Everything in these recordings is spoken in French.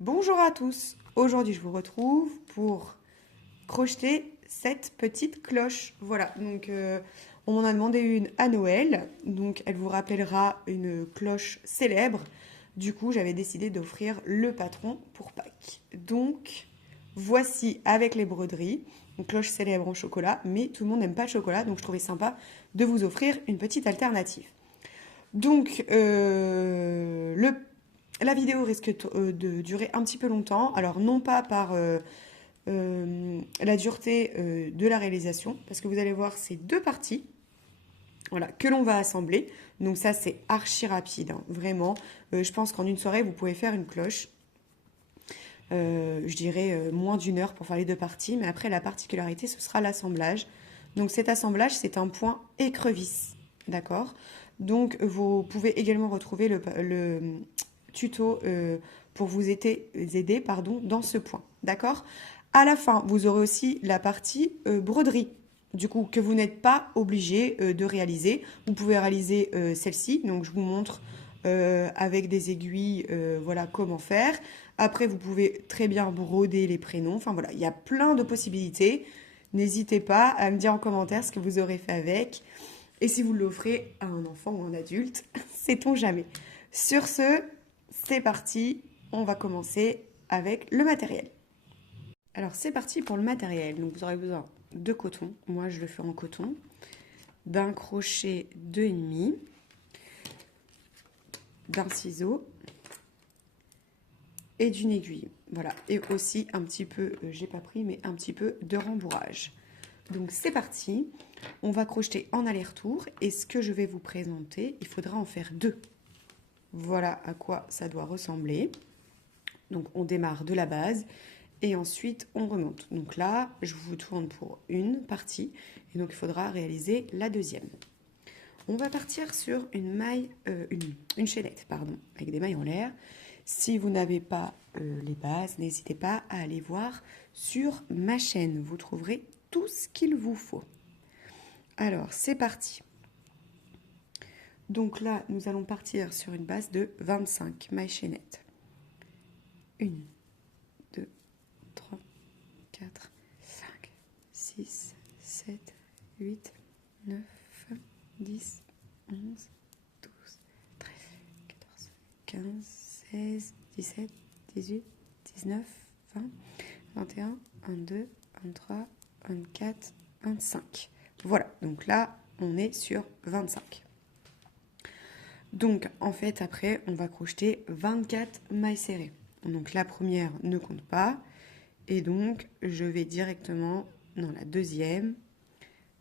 Bonjour à tous, aujourd'hui je vous retrouve pour crocheter cette petite cloche. Voilà, donc on m'en a demandé une à Noël, donc elle vous rappellera une cloche célèbre. Du coup, j'avais décidé d'offrir le patron pour Pâques. Donc, voici avec les broderies, une cloche célèbre en chocolat, mais tout le monde n'aime pas le chocolat, donc je trouvais sympa de vous offrir une petite alternative. Donc, la vidéo risque de durer un petit peu longtemps. Alors, non pas par la dureté de la réalisation, parce que vous allez voir, c'est deux parties, voilà, que l'on va assembler. Donc ça, c'est archi rapide, hein, vraiment. Je pense qu'en une soirée, vous pouvez faire une cloche. Je dirais moins d'une heure pour faire les deux parties, mais après, la particularité, ce sera l'assemblage. Donc cet assemblage, c'est un point écrevisse, d'accord. Donc vous pouvez également retrouver le tuto pour vous aider pardon, dans ce point, d'accord. À la fin, vous aurez aussi la partie broderie, du coup, que vous n'êtes pas obligé de réaliser. Vous pouvez réaliser celle-ci, donc je vous montre avec des aiguilles, voilà comment faire. Après, vous pouvez très bien broder les prénoms. Enfin voilà, il y a plein de possibilités. N'hésitez pas à me dire en commentaire ce que vous aurez fait avec. Et si vous l'offrez à un enfant ou un adulte, sait-on jamais. Sur ce, c'est parti. On va commencer avec le matériel. Alors c'est parti pour le matériel. Donc vous aurez besoin de coton. Moi je le fais en coton. D'un crochet 2,5, d'un ciseau et d'une aiguille. Voilà. Et aussi un petit peu, j'ai pas pris, mais un petit peu de rembourrage. Donc c'est parti. On va crocheter en aller-retour. Et ce que je vais vous présenter, il faudra en faire deux. Voilà à quoi ça doit ressembler. Donc on démarre de la base et ensuite on remonte. Donc là, je vous tourne pour une partie et donc il faudra réaliser la deuxième. On va partir sur une maille, une chaînette, pardon, avec des mailles en l'air. Si vous n'avez pas les bases, n'hésitez pas à aller voir sur ma chaîne. Vous trouverez tout ce qu'il vous faut. Alors, c'est parti. Donc là, nous allons partir sur une base de 25 mailles chaînettes. 1, 2, 3, 4, 5, 6, 7, 8, 9, 10, 11, 12, 13, 14, 15, 16, 17, 18, 19, 20, 21, 22, 23, 24, 25. Voilà, donc là, on est sur 25. Donc, en fait, après, on va crocheter 24 mailles serrées. Donc, la première ne compte pas. Et donc, je vais directement, dans la deuxième,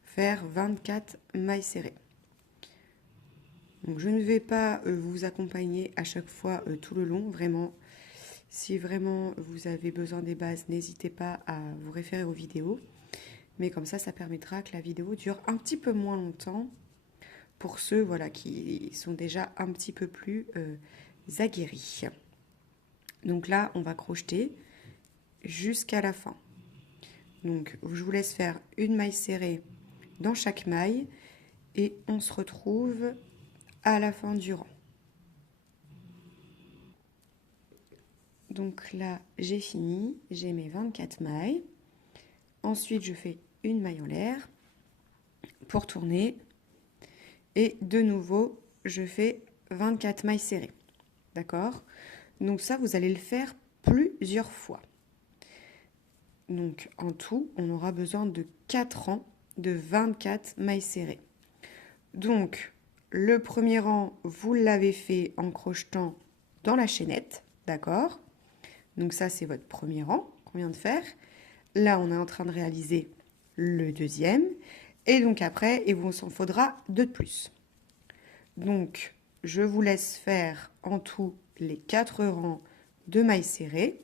faire 24 mailles serrées. Donc, je ne vais pas vous accompagner à chaque fois tout le long, vraiment. Si vraiment vous avez besoin des bases, n'hésitez pas à vous référer aux vidéos. Mais comme ça permettra que la vidéo dure un petit peu moins longtemps pour ceux voilà, qui sont déjà un petit peu plus aguerris. Donc là, on va crocheter jusqu'à la fin. Donc, je vous laisse faire une maille serrée dans chaque maille et on se retrouve à la fin du rang. Donc là, j'ai fini, j'ai mes 24 mailles. Ensuite, je fais une maille en l'air pour tourner. Et de nouveau, je fais 24 mailles serrées. D'accord? Donc ça, vous allez le faire plusieurs fois. Donc en tout, on aura besoin de 4 rangs de 24 mailles serrées. Donc le premier rang, vous l'avez fait en crochetant dans la chaînette. D'accord? Donc ça, c'est votre premier rang qu'on vient de faire. Là, on est en train de réaliser le deuxième. Et donc après, il vous en faudra deux de plus. Donc, je vous laisse faire en tout les 4 rangs de mailles serrées.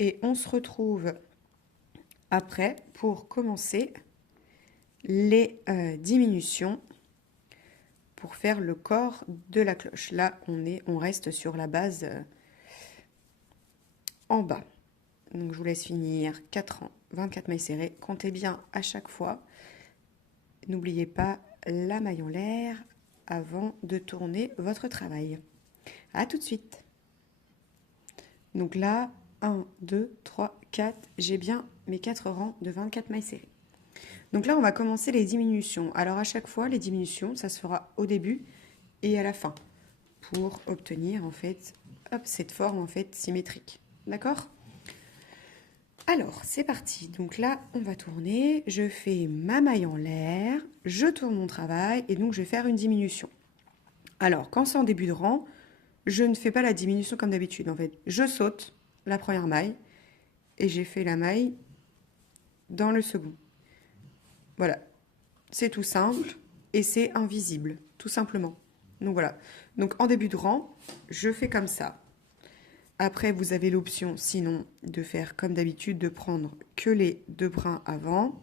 Et on se retrouve après pour commencer les diminutions pour faire le corps de la cloche. Là, on reste sur la base en bas. Donc, je vous laisse finir 4 rangs, 24 mailles serrées. Comptez bien à chaque fois. N'oubliez pas la maille en l'air avant de tourner votre travail. À tout de suite. Donc là, 1, 2, 3, 4, j'ai bien mes 4 rangs de 24 mailles serrées. Donc là, on va commencer les diminutions. Alors à chaque fois, les diminutions, ça se fera au début et à la fin pour obtenir en fait, hop, cette forme en fait symétrique. D'accord? Alors, c'est parti. Donc là, on va tourner. Je fais ma maille en l'air, je tourne mon travail et donc je vais faire une diminution. Alors, quand c'est en début de rang, je ne fais pas la diminution comme d'habitude. En fait, je saute la première maille et j'ai fait la maille dans le second. Voilà, c'est tout simple et c'est invisible, tout simplement. Donc voilà. Donc en début de rang, je fais comme ça. Après, vous avez l'option, sinon, de faire comme d'habitude, de prendre que les 2 brins avant,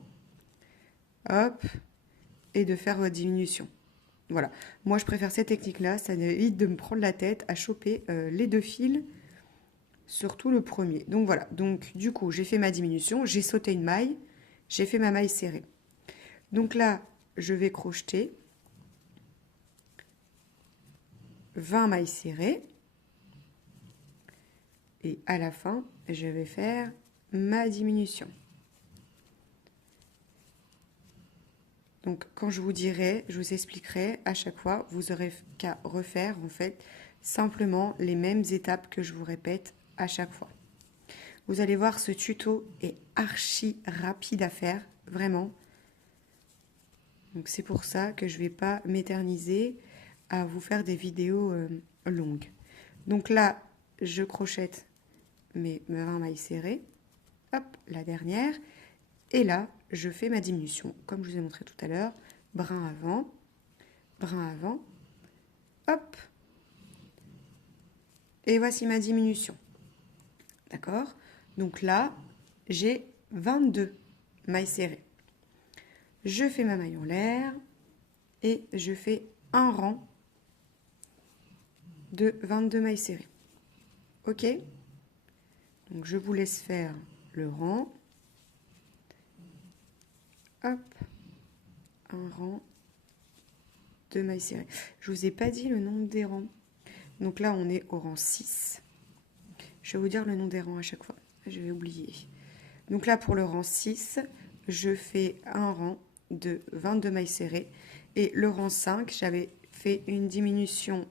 hop, et de faire votre diminution. Voilà. Moi, je préfère cette technique-là, ça évite de me prendre la tête à choper les 2 fils, surtout le premier. Donc voilà. Donc du coup, j'ai fait ma diminution, j'ai sauté une maille, j'ai fait ma maille serrée. Donc là, je vais crocheter 20 mailles serrées. Et à la fin, je vais faire ma diminution. Donc, quand je vous dirai, je vous expliquerai à chaque fois, vous aurez qu'à refaire en fait simplement les mêmes étapes que je vous répète à chaque fois. Vous allez voir, ce tuto est archi rapide à faire, vraiment. Donc, c'est pour ça que je ne vais pas m'éterniser à vous faire des vidéos longues. Donc là, je crochette mes 20 mailles serrées. Hop, la dernière. Et là, je fais ma diminution, comme je vous ai montré tout à l'heure. Brin avant, hop. Et voici ma diminution. D'accord? Donc là, j'ai 22 mailles serrées. Je fais ma maille en l'air et je fais un rang de 22 mailles serrées. Ok? Donc je vous laisse faire le rang. Hop, un rang de mailles serrées. Je ne vous ai pas dit le nombre des rangs. Donc là, on est au rang 6. Je vais vous dire le nom des rangs à chaque fois. Je vais oublier. Donc là, pour le rang 6, je fais un rang de 22 mailles serrées. Et le rang 5, j'avais fait une diminution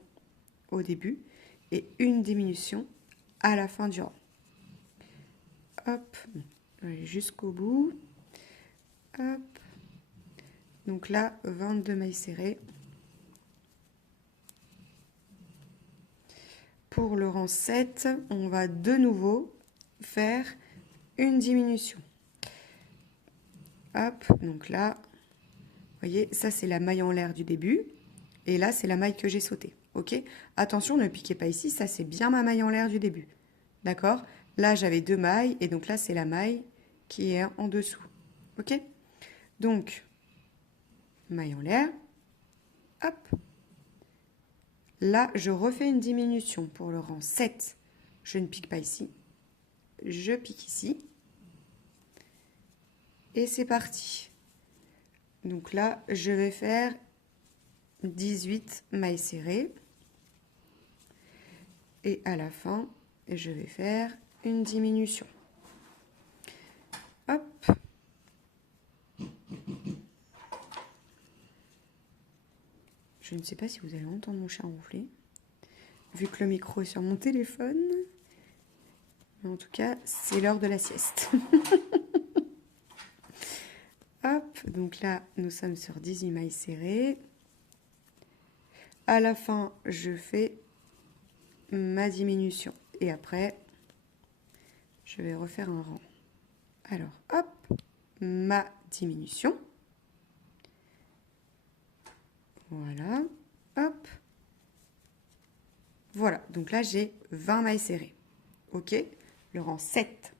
au début et une diminution à la fin du rang. Hop, je vais aller jusqu'au bout. Hop. Donc là, 22 mailles serrées. Pour le rang 7, on va de nouveau faire une diminution. Hop, donc là, vous voyez, ça c'est la maille en l'air du début. Et là, c'est la maille que j'ai sautée. Ok? Attention, ne piquez pas ici, ça c'est bien ma maille en l'air du début. D'accord? Là, j'avais 2 mailles et donc là, c'est la maille qui est en dessous. Ok? Donc, maille en l'air. Hop. Là, je refais une diminution pour le rang 7. Je ne pique pas ici. Je pique ici. Et c'est parti. Donc là, je vais faire 18 mailles serrées. Et à la fin, je vais faire une diminution. Hop. Je ne sais pas si vous allez entendre mon chat ronfler, vu que le micro est sur mon téléphone. Mais en tout cas, c'est l'heure de la sieste. Hop, donc là, nous sommes sur 18 mailles serrées. À la fin, je fais ma diminution. Et après, je vais refaire un rang. Alors, hop, ma diminution. Voilà, hop. Voilà, donc là, j'ai 20 mailles serrées. Ok, le rang 7.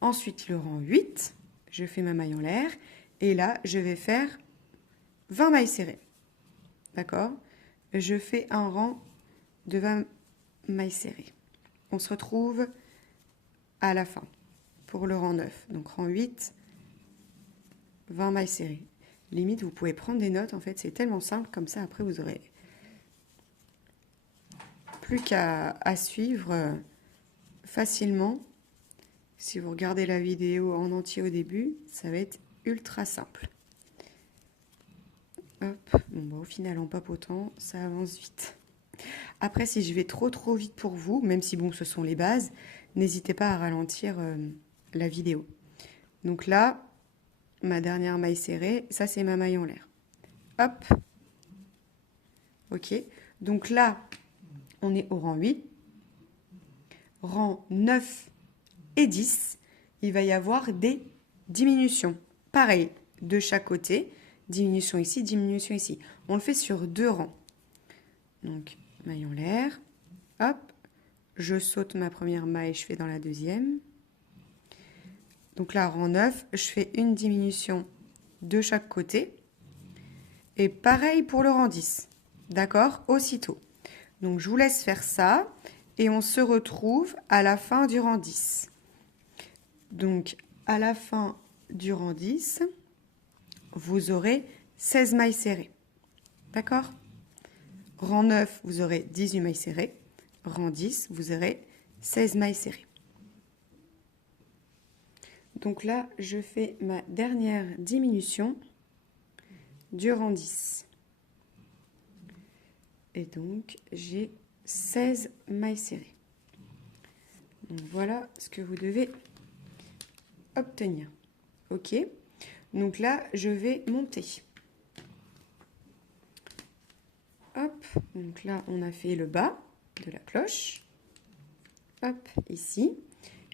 Ensuite, le rang 8, je fais ma maille en l'air. Et là, je vais faire 20 mailles serrées. D'accord? Je fais un rang de 20 mailles serrées. On se retrouve à la fin pour le rang 9. Donc rang 8, 20 mailles serrées. Limite, vous pouvez prendre des notes. En fait, c'est tellement simple comme ça. Après, vous aurez plus qu'à suivre facilement. Si vous regardez la vidéo en entier au début, ça va être ultra simple. Hop. Bon, bah, au final, en papotant, ça avance vite. Après, si je vais trop vite pour vous, même si bon, ce sont les bases, n'hésitez pas à ralentir la vidéo. Donc là, ma dernière maille serrée, ça c'est ma maille en l'air. Hop. Ok. Donc là, on est au rang 8. Rang 9 et 10, il va y avoir des diminutions. Pareil, de chaque côté, diminution ici, diminution ici. On le fait sur 2 rangs. Donc, maille en l'air, hop, je saute ma première maille, je fais dans la deuxième. Donc là, rang 9, je fais une diminution de chaque côté. Et pareil pour le rang 10. D'accord? Aussitôt. Donc, je vous laisse faire ça et on se retrouve à la fin du rang 10. Donc, à la fin du rang 10, vous aurez 16 mailles serrées. D'accord? Rang 9, vous aurez 18 mailles serrées. Rang 10, vous aurez 16 mailles serrées. Donc là, je fais ma dernière diminution du rang 10. Et donc, j'ai 16 mailles serrées. Donc, voilà ce que vous devez obtenir. Ok? Donc là, je vais monter. Hop, donc là, on a fait le bas de la cloche. Hop, ici.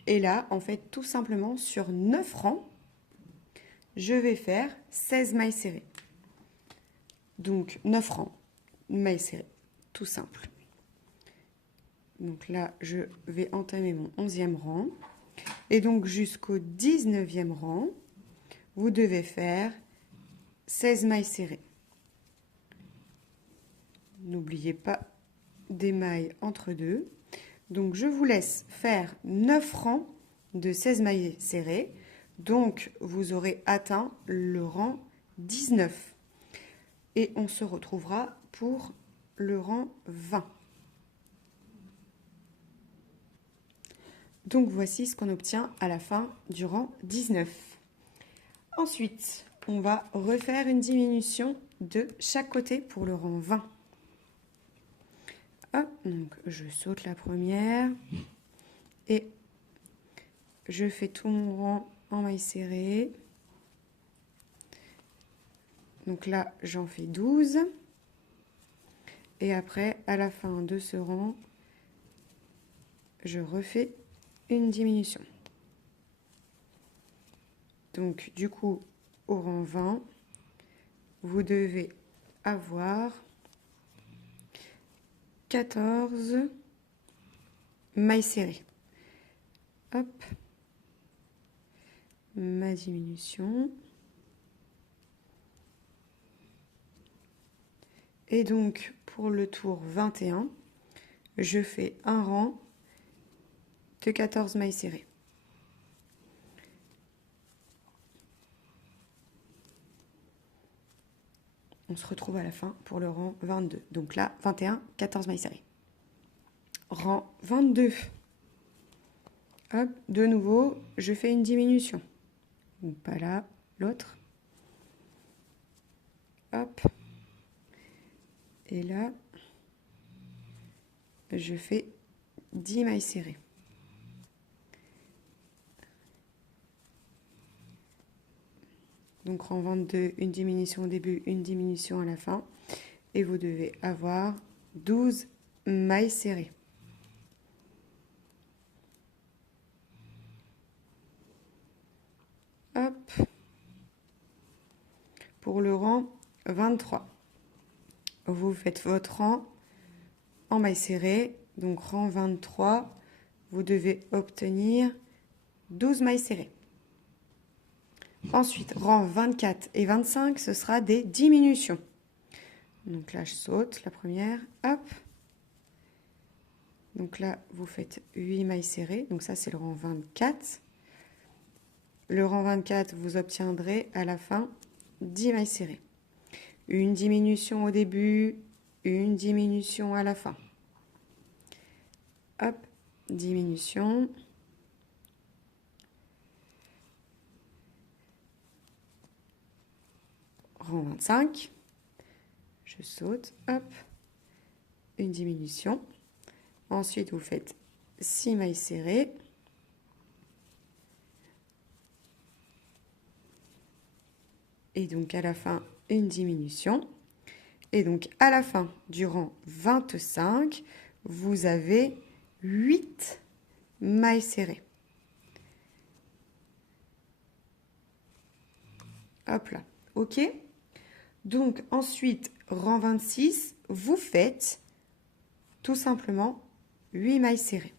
Et là, en fait, tout simplement, sur 9 rangs, je vais faire 16 mailles serrées. Donc, 9 rangs, mailles serrées, tout simple. Donc là, je vais entamer mon 11e rang. Et donc, jusqu'au 19e rang, vous devez faire 16 mailles serrées. N'oubliez pas des mailles entre deux. Donc, je vous laisse faire 9 rangs de 16 mailles serrées. Donc, vous aurez atteint le rang 19. Et on se retrouvera pour le rang 20. Donc, voici ce qu'on obtient à la fin du rang 19. Ensuite, on va refaire une diminution de chaque côté pour le rang 20. Hop, donc je saute la première et je fais tout mon rang en mailles serrées. Donc là, j'en fais 12. Et après, à la fin de ce rang, je refais une diminution. Donc, du coup, au rang 20, vous devez avoir 14 mailles serrées. Hop, ma diminution. Et donc, pour le tour 21, je fais un rang de 14 mailles serrées. On se retrouve à la fin pour le rang 22. Donc là, 21, 14 mailles serrées. Rang 22. Hop, de nouveau, je fais une diminution. Donc pas là, l'autre. Hop. Et là, je fais 10 mailles serrées. Donc rang 22, une diminution au début, une diminution à la fin. Et vous devez avoir 12 mailles serrées. Hop. Pour le rang 23, vous faites votre rang en mailles serrées. Donc rang 23, vous devez obtenir 12 mailles serrées. Ensuite, rang 24 et 25, ce sera des diminutions. Donc là, je saute la première, hop. Donc là, vous faites 8 mailles serrées. Donc ça, c'est le rang 24. Le rang 24, vous obtiendrez à la fin 10 mailles serrées. Une diminution au début, une diminution à la fin. hop, diminution. Rang 25. Je saute, hop, une diminution. Ensuite, vous faites 6 mailles serrées. Et donc, à la fin, une diminution. Et donc, à la fin du rang 25, vous avez 8 mailles serrées. Hop là, ok. Donc, ensuite, rang 26, vous faites tout simplement 8 mailles serrées.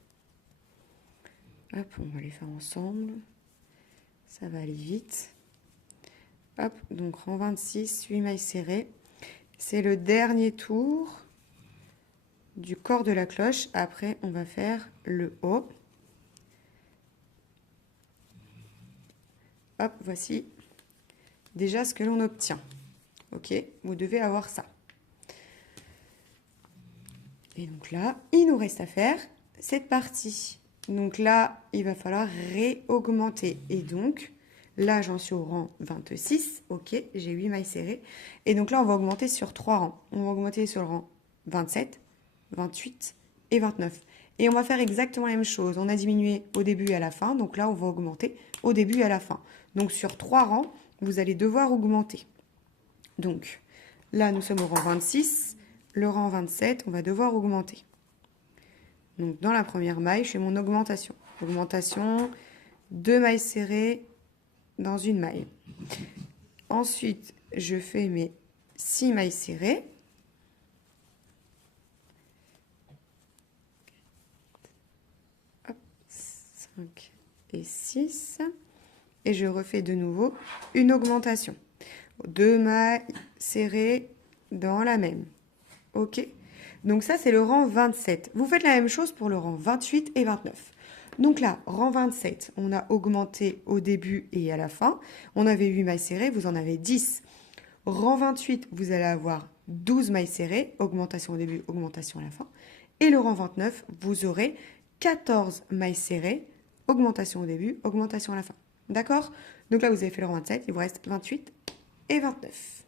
Hop, on va les faire ensemble. Ça va aller vite. Hop, donc rang 26, 8 mailles serrées. C'est le dernier tour du corps de la cloche. Après, on va faire le haut. Hop, voici déjà ce que l'on obtient. Ok, vous devez avoir ça. Et donc là, il nous reste à faire cette partie. Donc là, il va falloir réaugmenter. Et donc, là, j'en suis au rang 26. Ok, j'ai 8 mailles serrées. Et donc là, on va augmenter sur 3 rangs. On va augmenter sur le rang 27, 28 et 29. Et on va faire exactement la même chose. On a diminué au début et à la fin. Donc là, on va augmenter au début et à la fin. Donc sur 3 rangs, vous allez devoir augmenter. Donc là, nous sommes au rang 26. Le rang 27, on va devoir augmenter. Donc dans la première maille, je fais mon augmentation. Augmentation, 2 mailles serrées dans une maille. Ensuite, je fais mes 6 mailles serrées. Hop, 5 et 6. Et je refais de nouveau une augmentation. 2 mailles serrées dans la même. Ok, donc ça c'est le rang 27. Vous faites la même chose pour le rang 28 et 29. Donc là, rang 27, on a augmenté au début et à la fin. On avait 8 mailles serrées, vous en avez 10. Rang 28, vous allez avoir 12 mailles serrées, augmentation au début, augmentation à la fin. Et le rang 29, vous aurez 14 mailles serrées, augmentation au début, augmentation à la fin. D'accord? Donc là, vous avez fait le rang 27, il vous reste 28 et 29.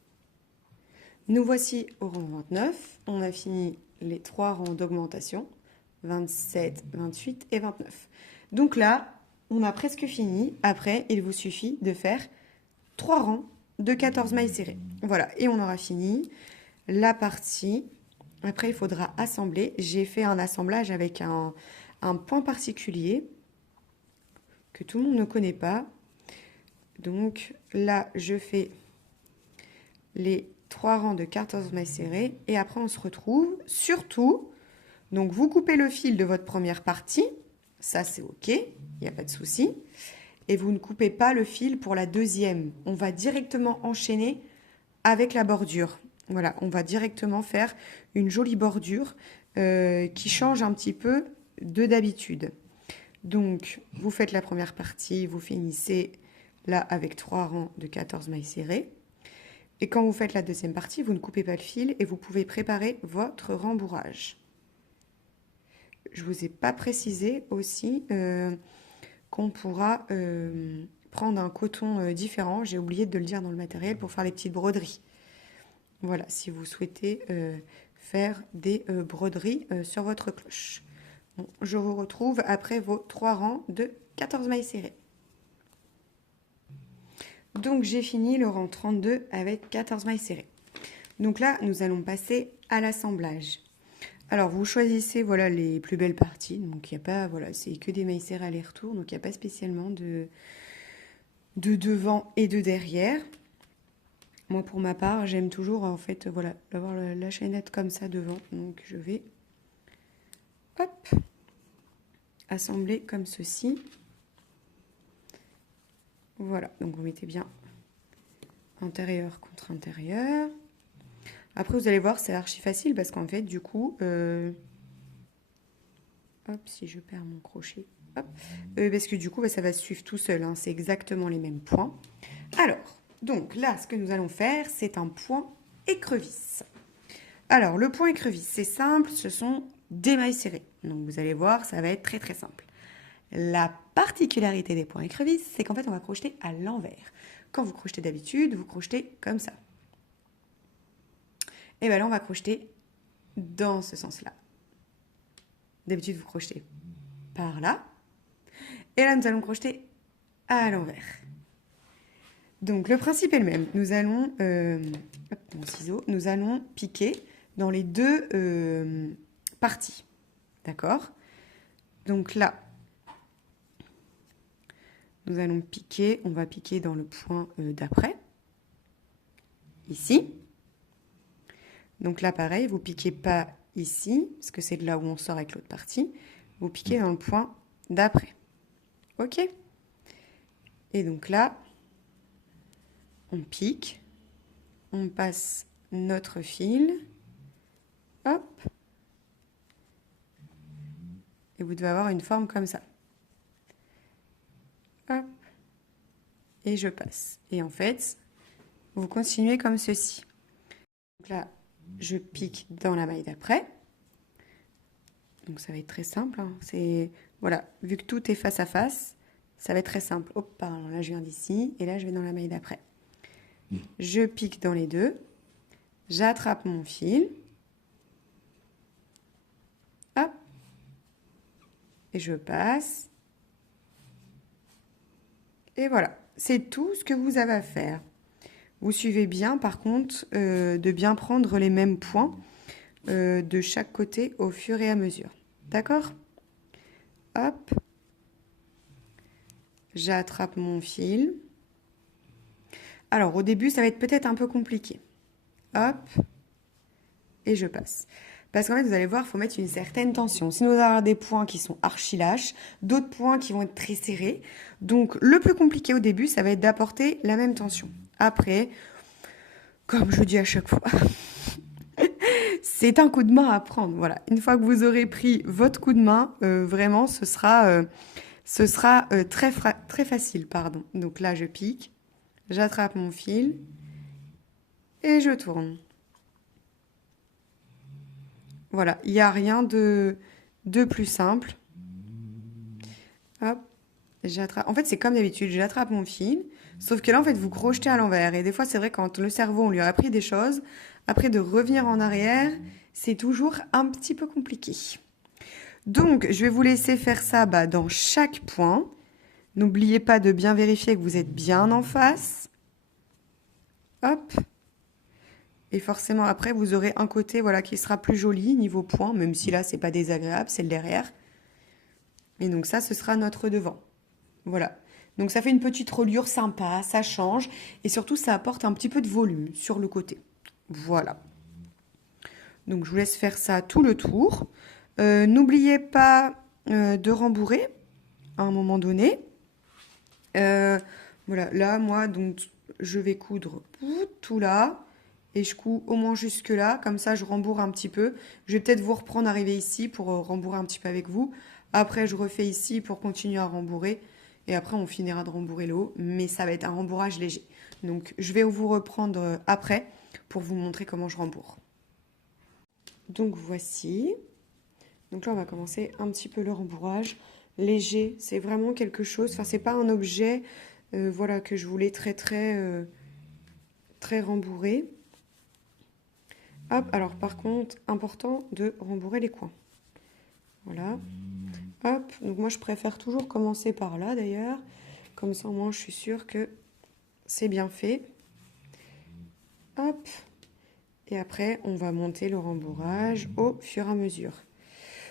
Nous voici au rang 29. On a fini les 3 rangs d'augmentation. 27, 28 et 29. Donc là, on a presque fini. Après, il vous suffit de faire 3 rangs de 14 mailles serrées. Voilà, et on aura fini la partie. Après, il faudra assembler. J'ai fait un assemblage avec un point particulier que tout le monde ne connaît pas. Donc là, je fais les 3 rangs de 14 mailles serrées et après on se retrouve. Surtout, donc vous coupez le fil de votre première partie, ça c'est ok, il n'y a pas de souci, et vous ne coupez pas le fil pour la deuxième. On va directement enchaîner avec la bordure. Voilà, on va directement faire une jolie bordure qui change un petit peu de d'habitude. Donc vous faites la première partie, vous finissez là avec 3 rangs de 14 mailles serrées. Et quand vous faites la deuxième partie, vous ne coupez pas le fil et vous pouvez préparer votre rembourrage. Je ne vous ai pas précisé aussi qu'on pourra prendre un coton différent. J'ai oublié de le dire dans le matériel pour faire les petites broderies. Voilà, si vous souhaitez faire des broderies sur votre cloche. Bon, je vous retrouve après vos 3 rangs de 14 mailles serrées. Donc j'ai fini le rang 32 avec 14 mailles serrées. Donc là, nous allons passer à l'assemblage. Alors vous choisissez voilà les plus belles parties. Donc il n'y a pas, voilà, c'est que des mailles serrées aller-retour. Donc il n'y a pas spécialement de devant et de derrière. Moi pour ma part, j'aime toujours en fait voilà avoir la chaînette comme ça devant. Donc je vais hop assembler comme ceci. Voilà, donc vous mettez bien intérieur contre intérieur. Après, vous allez voir, c'est archi facile parce qu'en fait, du coup, hop, si je perds mon crochet, hop, parce que du coup, ça va se suivre tout seul. Hein, c'est exactement les mêmes points. Alors, donc là, ce que nous allons faire, c'est un point écrevisse. Alors, le point écrevisse, c'est simple, ce sont des mailles serrées. Donc vous allez voir, ça va être très très simple. La particularité des points écrevisses, c'est qu'en fait, on va crocheter à l'envers. Quand vous crochetez d'habitude, vous crochetez comme ça. Et bien là, on va crocheter dans ce sens-là. D'habitude, vous crochetez par là. Et là, nous allons crocheter à l'envers. Donc, le principe est le même. Nous allons, hop, mon ciseau, nous allons piquer dans les deux parties. D'accord? Donc là, nous allons piquer, on va piquer dans le point d'après, ici. Donc là, pareil, vous piquez pas ici, parce que c'est de là où on sort avec l'autre partie. Vous piquez dans le point d'après. OK? Et donc là, on pique, on passe notre fil, hop, et vous devez avoir une forme comme ça. Hop, et je passe. Et en fait, vous continuez comme ceci. Donc là, je pique dans la maille d'après. Donc ça va être très simple. Hein. C'est voilà, vu que tout est face à face, ça va être très simple. Hop, pardon, là je viens d'ici et là je vais dans la maille d'après. Je pique dans les deux, j'attrape mon fil, hop, et je passe. Et voilà, c'est tout ce que vous avez à faire. Vous suivez bien, par contre, de bien prendre les mêmes points de chaque côté au fur et à mesure. D'accord? Hop, j'attrape mon fil. Alors, au début, ça va être peut-être un peu compliqué. Hop, et je passe. Parce qu'en fait, vous allez voir, il faut mettre une certaine tension. Sinon, vous allez avoir des points qui sont archi lâches, d'autres points qui vont être très serrés. Donc, le plus compliqué au début, ça va être d'apporter la même tension. Après, comme je dis à chaque fois, c'est un coup de main à prendre. Voilà. Une fois que vous aurez pris votre coup de main, vraiment, ce sera très facile. Pardon. Donc là, je pique, j'attrape mon fil et je tourne. Voilà, il n'y a rien de plus simple. Hop, j'attrape. En fait, c'est comme d'habitude, j'attrape mon fil, sauf que là, en fait, vous crochetez à l'envers. Et des fois, c'est vrai, quand le cerveau, on lui a appris des choses, après de revenir en arrière, c'est toujours un petit peu compliqué. Donc, je vais vous laisser faire ça dans chaque point. N'oubliez pas de bien vérifier que vous êtes bien en face. Hop. Et forcément, après, vous aurez un côté voilà, qui sera plus joli niveau point, même si là, c'est pas désagréable, c'est le derrière. Et donc ça, ce sera notre devant. Voilà. Donc ça fait une petite reliure sympa, ça change. Et surtout, ça apporte un petit peu de volume sur le côté. Voilà. Donc je vous laisse faire ça tout le tour. N'oubliez pas de rembourrer à un moment donné. Voilà, là, moi, donc, je vais coudre tout là. Et je couds au moins jusque là, comme ça je rembourre un petit peu. Je vais peut-être vous reprendre, arriver ici pour rembourrer un petit peu avec vous. Après je refais ici pour continuer à rembourrer. Et après on finira de rembourrer le haut, mais ça va être un rembourrage léger. Donc je vais vous reprendre après pour vous montrer comment je rembourre. Donc voici. Donc là on va commencer un petit peu le rembourrage. Léger, c'est vraiment quelque chose, enfin c'est pas un objet voilà, que je voulais très rembourré. Hop, alors par contre, important de rembourrer les coins. Voilà. Hop, donc moi je préfère toujours commencer par là d'ailleurs. Comme ça au moins je suis sûre que c'est bien fait. Hop. Et après on va monter le rembourrage au fur et à mesure.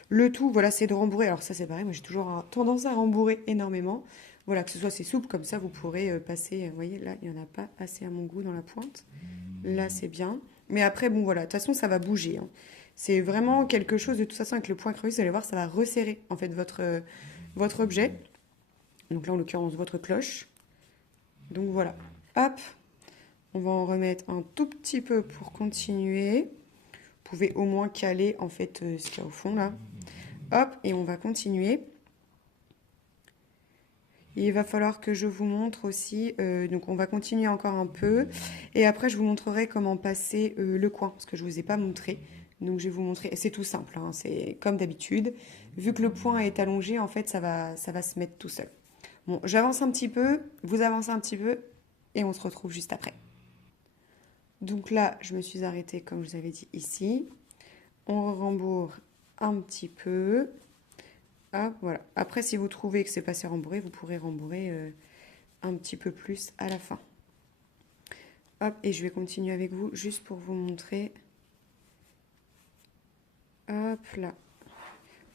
Le tout, voilà, c'est de rembourrer. Alors ça c'est pareil, moi j'ai toujours tendance à rembourrer énormément. Voilà, que ce soit assez souple, comme ça vous pourrez passer, vous voyez là il n'y en a pas assez à mon goût dans la pointe. Là c'est bien. Mais après, bon voilà, de toute façon, ça va bouger. Hein. C'est vraiment quelque chose, de toute façon, avec le point crevé, vous allez voir, ça va resserrer, en fait, votre objet. Donc là, en l'occurrence, votre cloche. Donc voilà. Hop. On va en remettre un tout petit peu pour continuer. Vous pouvez au moins caler, en fait, ce qu'il y a au fond, là. Hop. Et on va continuer. Et il va falloir que je vous montre aussi, donc on va continuer encore un peu, et après je vous montrerai comment passer le coin, parce que je ne vous ai pas montré. Donc je vais vous montrer, c'est tout simple, hein, c'est comme d'habitude. Vu que le point est allongé, en fait, ça va se mettre tout seul. Bon, j'avance un petit peu, vous avancez un petit peu, et on se retrouve juste après. Donc là, je me suis arrêtée, comme je vous avais dit, ici. On rembourre un petit peu. Hop, voilà. Après, si vous trouvez que c'est pas assez rembourré, vous pourrez rembourrer un petit peu plus à la fin. Hop, et je vais continuer avec vous, juste pour vous montrer. Hop là.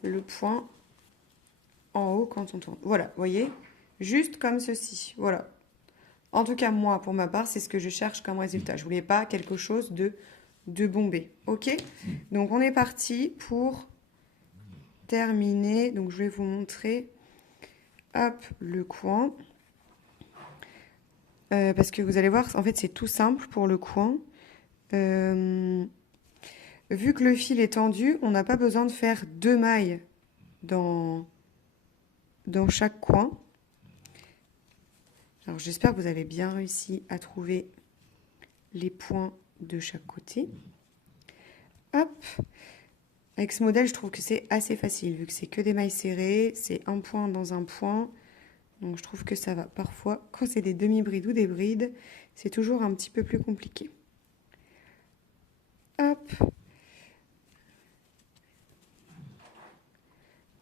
Le point en haut quand on tourne. Voilà, vous voyez? Juste comme ceci. Voilà. En tout cas, moi, pour ma part, c'est ce que je cherche comme résultat. Je voulais pas quelque chose de bombé. OK? Donc, on est parti pour terminer. Donc, je vais vous montrer, hop, le coin. Parce que vous allez voir, en fait, c'est tout simple pour le coin. Vu que le fil est tendu, on n'a pas besoin de faire 2 mailles dans chaque coin. Alors j'espère que vous avez bien réussi à trouver les points de chaque côté. Hop. Avec ce modèle, je trouve que c'est assez facile, vu que c'est que des mailles serrées, c'est un point dans un point. Donc je trouve que ça va. Parfois, quand c'est des demi-brides ou des brides, c'est toujours un petit peu plus compliqué. Hop.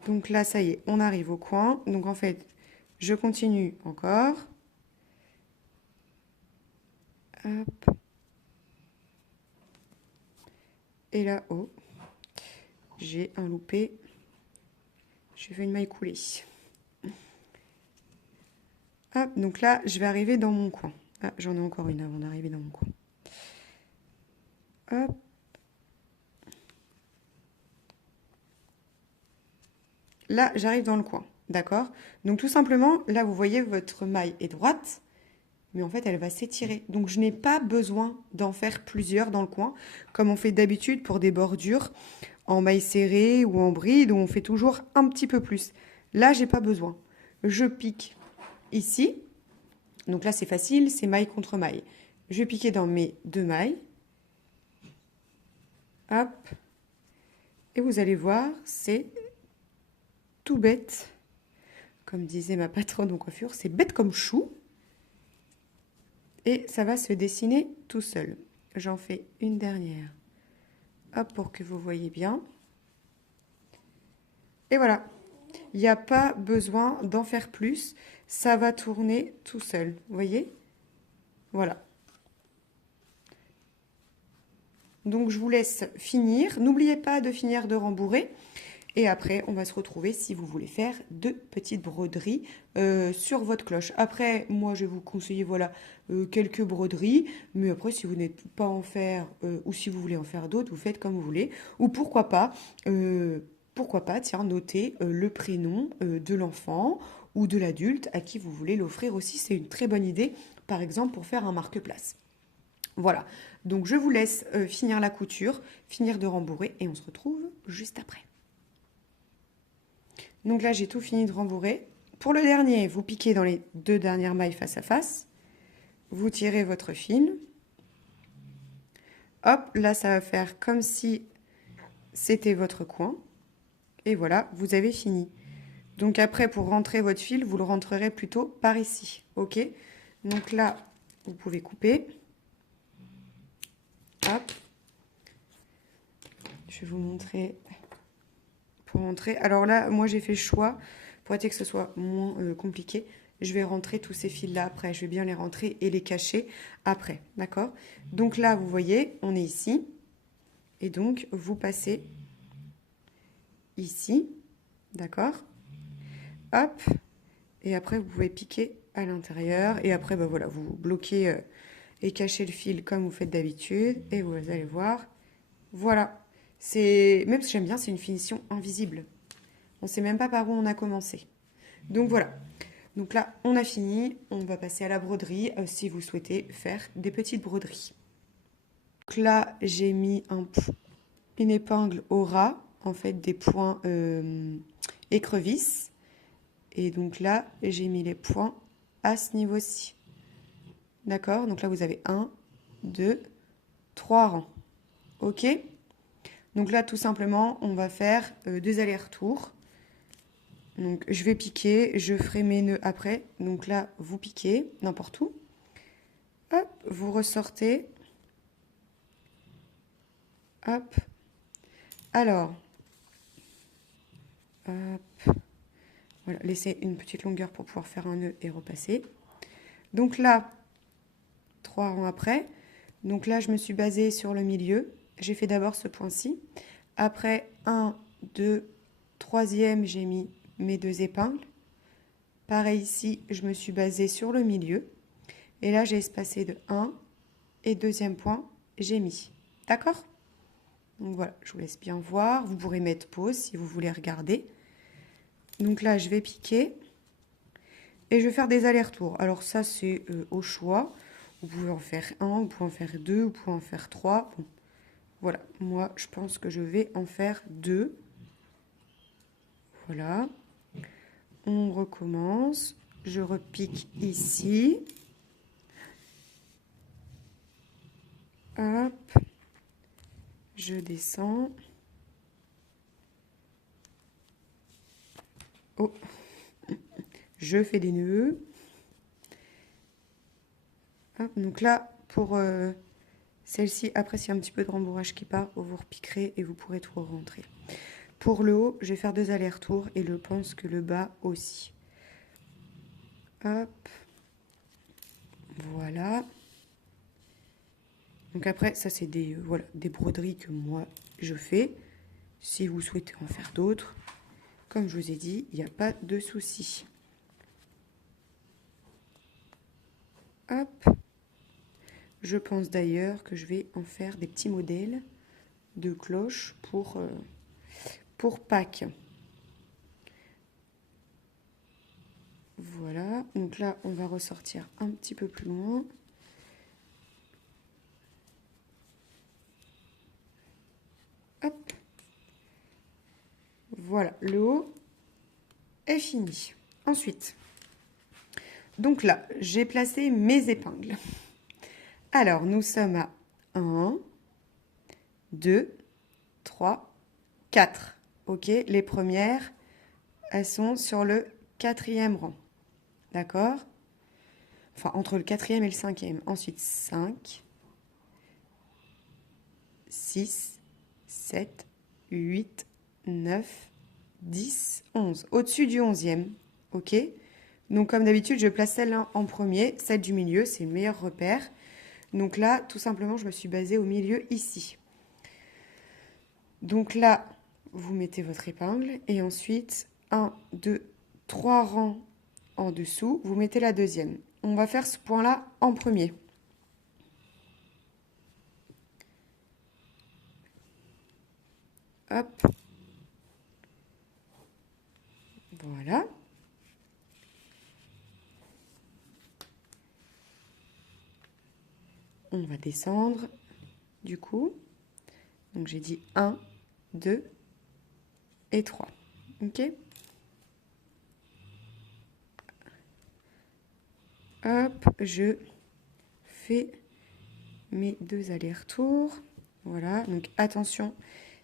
Donc là, ça y est, on arrive au coin. Donc en fait, je continue encore. Hop. Et là-haut, j'ai un loupé. J'ai fait une maille coulée. Hop, donc là, je vais arriver dans mon coin. Ah, j'en ai encore une avant d'arriver dans mon coin. Hop. Là, j'arrive dans le coin, d'accord? Donc tout simplement, là, vous voyez, votre maille est droite, mais en fait, elle va s'étirer. Donc je n'ai pas besoin d'en faire plusieurs dans le coin, comme on fait d'habitude pour des bordures en maille serrée ou en bride, où on fait toujours un petit peu plus. Là, j'ai pas besoin. Je pique ici. Donc là, c'est facile, c'est maille contre maille. Je vais piquer dans mes 2 mailles. Hop. Et vous allez voir, c'est tout bête. Comme disait ma patronne en coiffure, c'est bête comme chou. Et ça va se dessiner tout seul. J'en fais une dernière. Hop, pour que vous voyez bien. Et voilà. Il n'y a pas besoin d'en faire plus. Ça va tourner tout seul. Vous voyez? Voilà. Donc, je vous laisse finir. N'oubliez pas de finir de rembourrer. Et après, on va se retrouver si vous voulez faire de petites broderies sur votre cloche. Après, moi, je vais vous conseiller, voilà, quelques broderies. Mais après, si vous n'êtes pas en faire ou si vous voulez en faire d'autres, vous faites comme vous voulez. Ou pourquoi pas, tiens, noter le prénom de l'enfant ou de l'adulte à qui vous voulez l'offrir aussi. C'est une très bonne idée, par exemple, pour faire un marque-place. Voilà, donc je vous laisse finir la couture, finir de rembourrer et on se retrouve juste après. Donc là, j'ai tout fini de rembourrer. Pour le dernier, vous piquez dans les 2 dernières mailles face à face. Vous tirez votre fil. Hop, là, ça va faire comme si c'était votre coin. Et voilà, vous avez fini. Donc après, pour rentrer votre fil, vous le rentrerez plutôt par ici. OK? Donc là, vous pouvez couper. Hop. Je vais vous montrer pour rentrer. Alors là, moi, j'ai fait le choix pour éviter que ce soit moins compliqué. Je vais rentrer tous ces fils-là après. Je vais bien les rentrer et les cacher après. D'accord? Donc là, vous voyez, on est ici. Et donc, vous passez ici. D'accord? Hop. Et après, vous pouvez piquer à l'intérieur. Et après, bah, voilà, vous bloquez et cachez le fil comme vous faites d'habitude. Et vous allez voir. Voilà. Même si j'aime bien, c'est une finition invisible. On ne sait même pas par où on a commencé. Donc voilà. Donc là, on a fini. On va passer à la broderie si vous souhaitez faire des petites broderies. Donc là, j'ai mis une épingle au ras, en fait des points écrevisses. Et donc là, j'ai mis les points à ce niveau-ci. D'accord? Donc là, vous avez 1, 2, 3 rangs. OK? Donc là, tout simplement, on va faire 2 allers-retours. Donc je vais piquer, je ferai mes nœuds après. Donc là, vous piquez n'importe où. Hop, vous ressortez. Hop. Alors, hop. Voilà, laissez une petite longueur pour pouvoir faire un nœud et repasser. Donc là, 3 rangs après. Donc là, je me suis basée sur le milieu. J'ai fait d'abord ce point-ci. Après, 1, 2, troisième, j'ai mis mes 2 épingles. Pareil ici, je me suis basée sur le milieu. Et là, j'ai espacé de 1 et deuxième point, j'ai mis. D'accord? Donc voilà, je vous laisse bien voir. Vous pourrez mettre pause si vous voulez regarder. Donc là, je vais piquer et je vais faire des allers-retours. Alors ça, c'est au choix. Vous pouvez en faire 1, vous pouvez en faire 2, vous pouvez en faire 3. Bon, voilà, moi, je pense que je vais en faire 2. Voilà. On recommence. Je repique ici. Hop. Je descends. Oh. Je fais des nœuds. Hop. Donc là, pour celle-ci, après, s'il y a un petit peu de rembourrage qui part, vous repiquerez et vous pourrez tout rentrer. Pour le haut, je vais faire 2 allers-retours et je pense que le bas aussi. Hop. Voilà. Donc après, ça c'est des, voilà, des broderies que moi je fais. Si vous souhaitez en faire d'autres, comme je vous ai dit, il n'y a pas de souci. Hop. Je pense d'ailleurs que je vais en faire des petits modèles de cloches pour Pâques. Voilà, donc là on va ressortir un petit peu plus loin. Hop. Voilà, le haut est fini. Ensuite, donc là, j'ai placé mes épingles. Alors, nous sommes à 1, 2, 3, 4. Ok, les premières, elles sont sur le 4e rang. D'accord? Enfin, entre le 4e et le 5e. Ensuite, 5, 6, 7, 8, 9, 10, 11. Au-dessus du 11e. Ok? Donc, comme d'habitude, je place celle-là en premier. Celle du milieu, c'est le meilleur repère. Donc là, tout simplement, je me suis basée au milieu ici. Donc là, vous mettez votre épingle et ensuite, 1, 2, 3 rangs en dessous, vous mettez la deuxième. On va faire ce point-là en premier. Hop. Voilà. On va descendre du coup. Donc j'ai dit 1, 2 et 3. Ok? Hop, je fais mes 2 allers-retours. Voilà, donc attention,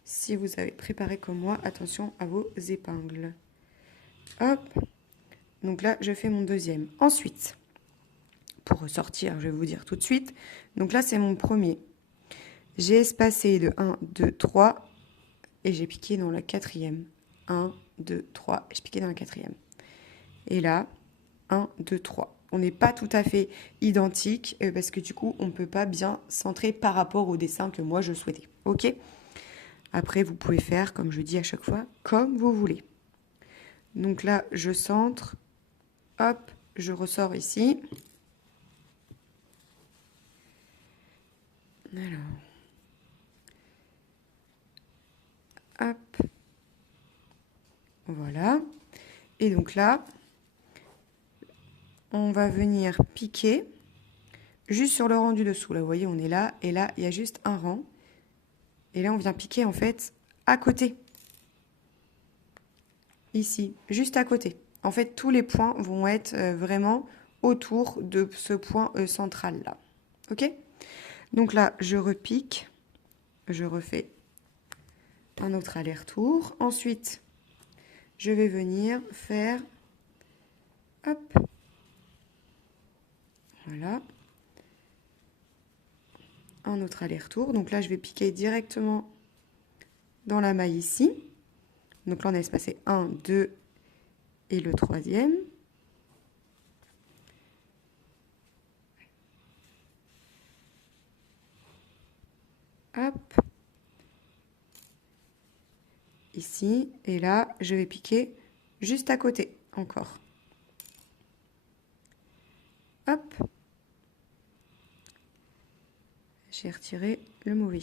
si vous avez préparé comme moi, attention à vos épingles. Hop, donc là, je fais mon deuxième. Ensuite, pour ressortir, je vais vous dire tout de suite. Donc là, c'est mon premier. J'ai espacé de 1, 2, 3 et j'ai piqué dans la quatrième. 1, 2, 3, j'ai piqué dans la quatrième. Et là, 1, 2, 3. On n'est pas tout à fait identique parce que du coup, on ne peut pas bien centrer par rapport au dessin que moi je souhaitais. Ok? Après, vous pouvez faire, comme je dis à chaque fois, comme vous voulez. Donc là, je centre. Hop, je ressors ici. Alors. Hop. Voilà. Et donc là, on va venir piquer juste sur le rang du dessous. Là, vous voyez, on est là. Et là, il y a juste un rang. Et là, on vient piquer, en fait, à côté. Ici, juste à côté. En fait, tous les points vont être vraiment autour de ce point central-là. OK? Donc là, je repique. Je refais un autre aller-retour. Ensuite, je vais venir faire, hop, voilà, un autre aller-retour. Donc là, je vais piquer directement dans la maille ici. Donc là, on a espacé 1, 2 et le troisième. Hop. Ici. Et là, je vais piquer juste à côté encore. Hop. J'ai retiré le mauvais.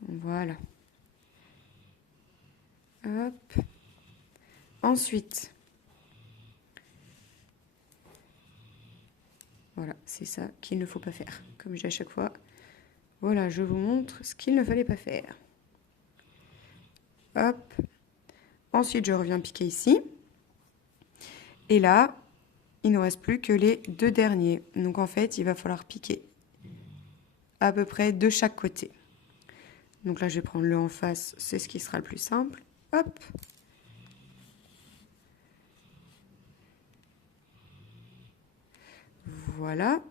Voilà. Hop. Ensuite, voilà, c'est ça qu'il ne faut pas faire. Comme je dis à chaque fois, voilà, je vous montre ce qu'il ne fallait pas faire. Hop. Ensuite, je reviens piquer ici. Et là, il ne reste plus que les deux derniers. Donc en fait, il va falloir piquer à peu près de chaque côté. Donc là, je vais prendre le en face, c'est ce qui sera le plus simple. Hop. Voilà.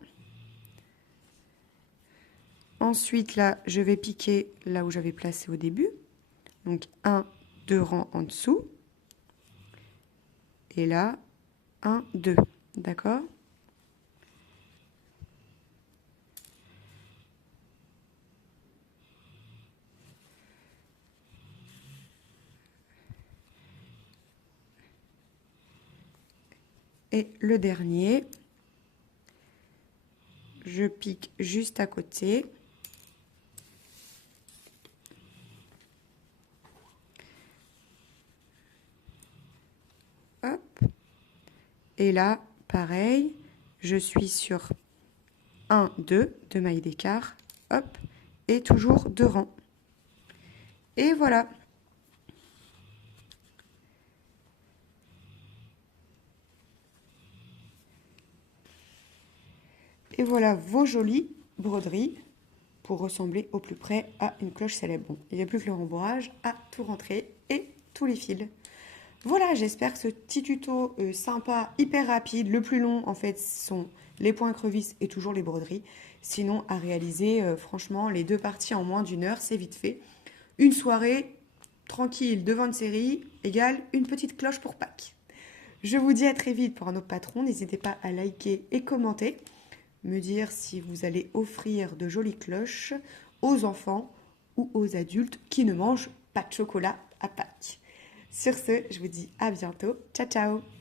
Ensuite, là, je vais piquer là où j'avais placé au début. Donc, 1, 2 rangs en dessous. Et là, 1, 2. D'accord ? Et le dernier, je pique juste à côté. Hop. Et là, pareil, je suis sur 1, 2, 2 mailles d'écart. Hop. Et toujours 2 rangs. Et voilà. Et voilà vos jolies broderies pour ressembler au plus près à une cloche célèbre. Bon, il n'y a plus que le rembourrage à tout rentrer et tous les fils. Voilà, j'espère que ce petit tuto sympa, hyper rapide, le plus long en fait sont les points crevisses et toujours les broderies. Sinon, à réaliser, franchement, les deux parties en moins d'une heure, c'est vite fait. Une soirée tranquille devant une série égale une petite cloche pour Pâques. Je vous dis à très vite pour un autre patron. N'hésitez pas à liker et commenter. Me dire si vous allez offrir de jolies cloches aux enfants ou aux adultes qui ne mangent pas de chocolat à Pâques. Sur ce, je vous dis à bientôt. Ciao, ciao!